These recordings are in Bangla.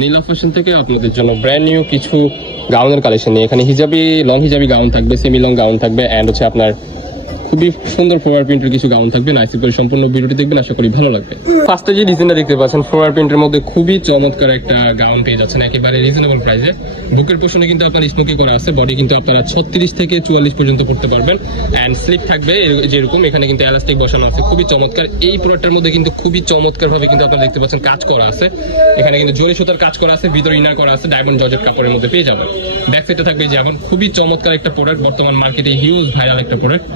নীলা থেকে। আপনাদের জন্য ব্র্যান্ড নিউ কিছু গাউনের কালেকশন এখানে হিজাবি লং হিজাবি গাউন থাকবে সেমি লং গাউন থাকবে অ্যান্ড হচ্ছে আপনার খুবই সুন্দর ফ্লোয়ার প্রিন্টের কিছু গাউন থাকবে নাইসি করে সম্পূর্ণ ভিডিওটি দেখবেন, আশা করি ভালো লাগবে। ফার্স্টে যে ডিজাইনটা দেখতে পাচ্ছেন ফ্লোয়ার প্রিন্টের মধ্যে খুবই চমৎকার একটা গাউন পেয়ে যাচ্ছেন, একেবারে রিজনেবল প্রাইসে বুকের পোষণে কিন্তু আপনার স্মোকি করা আছে বডি কিন্তু আপনারা ছত্রিশ থেকে চুয়াল্লিশ পর্যন্ত পড়তে পারবেন। অ্যান্ড স্লিপ থাকবে যেরকম, এখানে কিন্তু এলাস্টিক বসানো আছে, খুবই চমৎকার। এই প্রোডাক্টের মধ্যে কিন্তু খুবই চমৎকার ভাবে কিন্তু আপনারা দেখতে পাচ্ছেন, কাজ করা আছে। এখানে কিন্তু জরি সুতার কাজ করা আছে, ভিতরে ইনার করা আছে ডায়মন্ড জর্জেট কাপড়ের মধ্যে পেয়ে যাবেন। ব্যাক সাইডে থাকবে যেমন খুবই চমৎকার একটা প্রোডাক্ট বর্তমান মার্কেটে হিউজ ভাইরাল একটা প্রোডাক্ট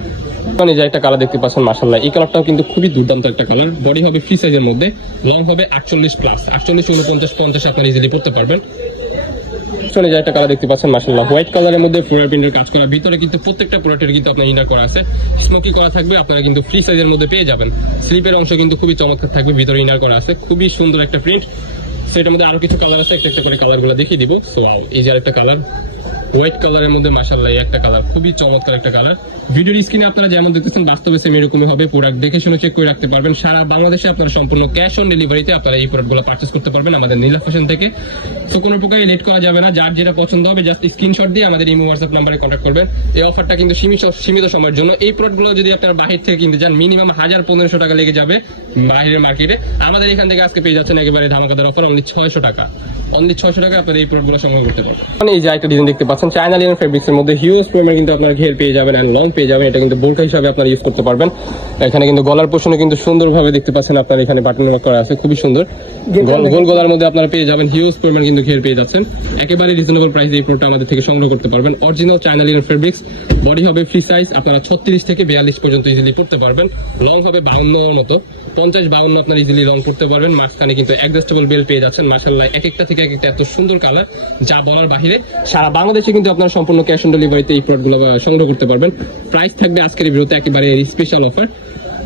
মানে একটা কালার দেখতে পাচ্ছেন মাসাল্লাহ এই কালারটাও কিন্তু খুবই দুর্দান্ত একটা কালার বডি হবে ফ্রি সাইজের মধ্যে লং হবে আটচল্লিশ প্লাস আটচল্লিশ উনপঞ্চাশ পঞ্চাশ আপনার ইজিলি পড়তে পারবেন। একটা কালার দেখতে হোয়াইট কালারের মধ্যে কাজ করা। ভিতরে কিন্তু প্রত্যেকটা প্রোডাক্টের কিন্তু আপনার ইনার করা আছে। স্মোকি করা থাকবে, আপনারা কিন্তু ফ্রি সাইজের মধ্যে পেয়ে যাবেন। স্লিপের অংশ কিন্তু খুবই চমৎকার থাকবে, ভিতরে ইনার করা আছে। খুবই সুন্দর একটা প্রিন্ট সেটার মধ্যে আরও কিছু কালার আছে একটা করে কালারগুলো দেখিয়ে দিব। সো এই যে আরেকটা কালার হোয়াইট কালারের মধ্যে মাসাল্লাহ একটা কালার খুবই চমৎকার একটা কালার ভিডিওর স্ক্রিনে আপনারা যেমন দেখতেছেন, বাস্তবে সেম এরকমই হবে প্রোডাক্ট দেখে শুনে চেক করে রাখতে পারবেন। সারা বাংলাদেশে আপনারা সম্পূর্ণ ক্যাশ অন ডেলিভারিতে আপনারা এই প্রোডাক্টগুলো পারচেস করতে পারবেন আমাদের নীলা ফ্যাশন থেকে। তো কোনো প্রকারে লেট করা যাবে না, যার যেটা পছন্দ হবে জাস্ট স্ক্রিনশট দিয়ে আমাদের ইমো হোয়াটসঅ্যাপ নাম্বারে কন্ট্যাক্ট করবেন। এই অফারটা কিন্তু সীমিত সীমিত সময়ের জন্য। এই প্রোডাক্টগুলো যদি আপনারা বাহির থেকে কিনতে যান মিনিমাম হাজার পনেরোশো টাকা লেগে যাবে বাহিরের মার্কেটে আমাদের এখান থেকে আজকে পেয়ে যাচ্ছেন একেবারে ধামাকাদার অফার অনলি ছয়শো টাকা। অনলি ছয়শো টাকা আপনারা এই প্রোডাক্টগুলো সংগ্রহ করতে পারবেন। মানে এই যে একটা ডিজাইন দেখতে পাচ্ছেন চায়না লিয়ান ফেব্রিক্স এর মধ্যে হিউজ পরিমাণে কিন্তু আপনার ঘের পেয়ে যাবেন এন্ড লং পেয়ে যাবেন। এটা কিন্তু বোরকা হিসাবে আপনারা ইউজ করতে পারবেন। এখানে কিন্তু গলার পোষণে কিন্তু সুন্দরভাবে দেখতে পাচ্ছেন আপনার এখানে বাটন ওয়ার্ক করা আছে খুবই সুন্দর। গোল গোল গলার মধ্যে আপনারা পেয়ে যাবেন হিউজ পরিমাণ কিন্তু ঘের পেয়ে যাচ্ছেন। একেবারে রিজনেবল প্রাইসে এই প্রোডাক্ট আমাদের থেকে সংগ্রহ করতে পারবেন। Original China linen fabrics body হবে ফ্রি সাইজ আপনারা ছত্রিশ থেকে বিয়াল্লিশ পর্যন্ত ইজিলি পড়তে পারবেন। লং হবে বাউন্ন মতো। পঞ্চাশ বাউন্ন আপনার ইজিলি লং করতে পারবেন। মাঝখানে কিন্তু অ্যাডজাস্টেবল বেল পেয়ে যাচ্ছেন। মাসাল্লাহ এক একটা থেকে এক একটা এত সুন্দর কালার যা বলার বাহিরে সারা বাংলাদেশে কিন্তু আপনারা সম্পূর্ণ ক্যাশ অন ডেলিভারিতে এই প্রোডাক্টগুলো সংগ্রহ করতে পারবেন। প্রাইস থাকবে আজকের এই ভিডিওতে একেবারে স্পেশাল অফার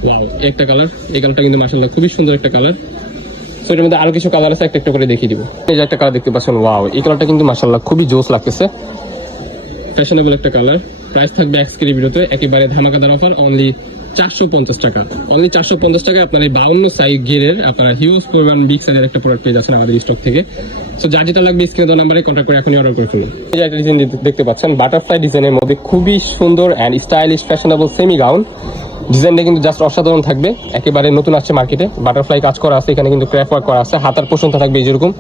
ওয়াও একটা কালার এই কালারটা কিন্তু মাসাল্লাহ খুবই সুন্দর একটা কালার সো এটার মধ্যে আরও কিছু কালার আছে একটা একটা করে দেখিয়ে দিব। এই যে একটা কালার দেখতে পাচ্ছেন ওয়াও এই কালারটা কিন্তু মাসাল্লাহ খুবই জোস লাগতেছে। ফ্যাশনেবল একটা কালার প্রাইস থাকবে এক্সকেরি ভিডিওতে একেবারে ধামাকাদার অফার অনলি চারশো পঞ্চাশ টাকা। অনলি চারশো পঞ্চাশ টাকা আপনার এই বাউন্ন সাইজ গিয়ারের আপনারা হিউজ পরিমাণ বিগ সাইজের একটা প্রোডাক্ট পেয়ে যাচ্ছেন আমাদের স্টক থেকে। সো যা যেটা লাগবে স্ক্রিনে নাম্বারে কন্ট্যাক্ট করে এখনই অর্ডার করে ফেলুন। এই যে ডিজাইন দেখতে পাচ্ছেন বাটারফ্লাই ডিজাইনের মধ্যে খুবই সুন্দর and stylish fashionable semi gown ডিজাইনটা কিন্তু জাস্ট অসাধারণ থাকবে। একেবারে নতুন আসছে মার্কেটে বাটারফ্লাই কাজ করা আছে, এখানে কিন্তু ক্র্যাপ ওয়ার্ক করা আছে। হাতার পোষণটা থাকবে যেরকম।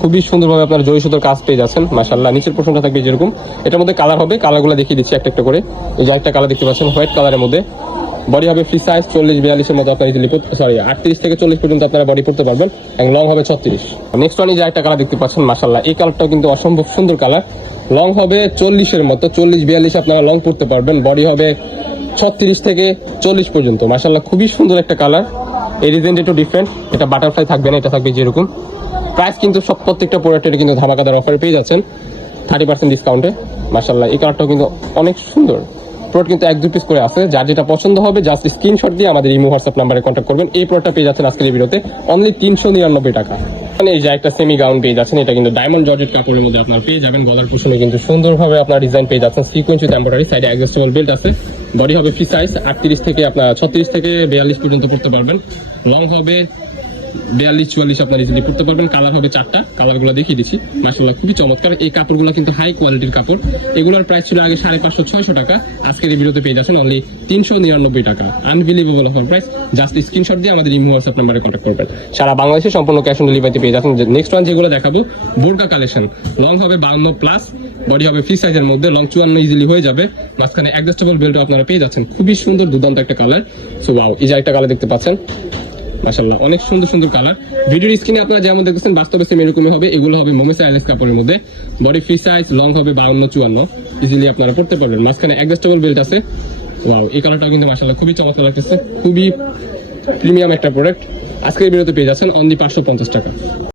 খুবই সুন্দরভাবে আপনার জরি সুতোর কাজ পেয়ে যাচ্ছেন মাশাল্লাহ নিচের পোষণটা থাকবে যেরকম। এটার মধ্যে কালার হবে কালারগুলো দেখিয়ে দিচ্ছি একটা একটা করে। এই যে একটা কালার দেখতে পাচ্ছেন হোয়াইট কালারের মধ্যে। বডি হবে ফ্রি সাইজ চল্লিশ, বিয়াল্লিশের মতো আপনার ইজিলি সরি আটত্রিশ থেকে চল্লিশ পর্যন্ত আপনারা বডি পড়তে পারবেন এবং লং হবে ছত্রিশ। নেক্সট ওয়ান যে একটা কালার দেখতে পাচ্ছেন মাশাল্লাহ এই কালারটাও কিন্তু অসম্ভব সুন্দর কালার লং হবে চল্লিশের মতো, চল্লিশ, বিয়াল্লিশ আপনারা লং পড়তে পারবেন বডি হবে ছত্রিশ থেকে চল্লিশ পর্যন্ত। মাশাল্লাহ খুবই সুন্দর একটা কালার এই ডিজাইনটা একটু ডিফারেন্ট এটা বাটারফ্লাই থাকবে না, এটা থাকবে যেরকম। প্রাইস কিন্তু সব প্রত্যেকটা প্রোডাক্টের কিন্তু ধামাকাদার অফারে পেয়ে যাচ্ছেন থার্টি পার্সেন্ট ডিসকাউন্টে মাশাল্লাহ এই কালারটাও কিন্তু অনেক সুন্দর। প্রোডাক্ট কিন্তু এক, দু পিস করে আছে। যার যেটা পছন্দ হবে জাস্ট স্ক্রিনশট দিয়ে আমাদের ইমো হোয়াটসঅ্যাপ নাম্বারে কন্ট্যাক্ট করবেন। এই প্রোডাক্টটা পেয়ে যাচ্ছেন আজকের এই ভিডিওতে অনলি তিনশো নিরানব্বই টাকা। মানে এই যে একটা সেমি গাউন পেয়ে যাচ্ছেন, এটা কিন্তু ডায়মন্ড জর্জেট কাপড়ের মধ্যে আপনার পেয়ে যাবেন। গলার পোষণে কিন্তু সুন্দরভাবে আপনার ডিজাইন পেয়ে যাচ্ছেন। সিকোয়েন্স উইথ এম্বয়ডারি সাইডে অ্যাডজাস্টেবল বেল্ট আছে। বডি হবে ফ্রি সাইজ আটত্রিশ থেকে আপনার ছত্রিশ থেকে বিয়াল্লিশ পর্যন্ত পড়তে পারবেন। লং হবে বিয়াল্লিশ, চুয়াল্লিশ আপনার ইজিলি পড়তে পারবেন। কালার হবে চারটা। কালারগুলো দেখিয়ে দিচ্ছি। মাসাল্লাহ খুবই চমৎকার। এই কাপড়গুলো কিন্তু হাই কোয়ালিটির কাপড়। এগুলোর প্রাইস ছিল আগে সাড়ে পাঁচশো, ছয়শো টাকা। আজকের এই ভিডিওতে পেয়ে যাচ্ছেন অনলি তিনশো নিরানব্বই টাকা। Unbelievable offer price just screenshot দিয়ে আমাদের ইমো হোয়াটসঅ্যাপ নাম্বারে কন্ট্যাক্ট করবেন। সারা বাংলাদেশে সম্পূর্ণ ক্যাশ অন ডেলিভারিতে পেয়ে যাচ্ছেন। নেক্সট ওয়ান যেগুলো দেখাবো, বোরকা কালেকশন লং হবে বাউন্ন প্লাস বডি হবে ফ্রি সাইজের মধ্যে। লং চুয়ান্ন ইজিলি হয়ে যাবে। মাঝখানে অ্যাডজাস্টেবল বেল্ট আপনারা পেয়ে যাচ্ছেন। খুবই সুন্দর দুর্দান্ত একটা কালার সো ওয়াও এই যে একটা কালার দেখতে পাচ্ছেন। মাশাল্লাহ অনেক সুন্দর সুন্দর কালার। ভিডিওর স্ক্রিনে আপনারা যেমন দেখতেছেন, বাস্তবে সেম এরকমই হবে। এগুলো হবে মোমেসা আইলেস কাপড়ের মধ্যে। বডি ফ্রি সাইজ লং হবে বাউন্ন চুয়ান্ন। ইজিলি আপনারা পড়তে পারবেন। মাঝখানে অ্যাডজাস্টেবল বেল্ট আছে। ওয়াও এই কালারটাও কিন্তু মাসাল্লাহ খুবই চমৎকার লাগতেছে। খুবই প্রিমিয়াম একটা প্রোডাক্ট আজকের ভিডিওতে পেয়ে যাচ্ছেন অনলি পাঁচশো পঞ্চাশ টাকা।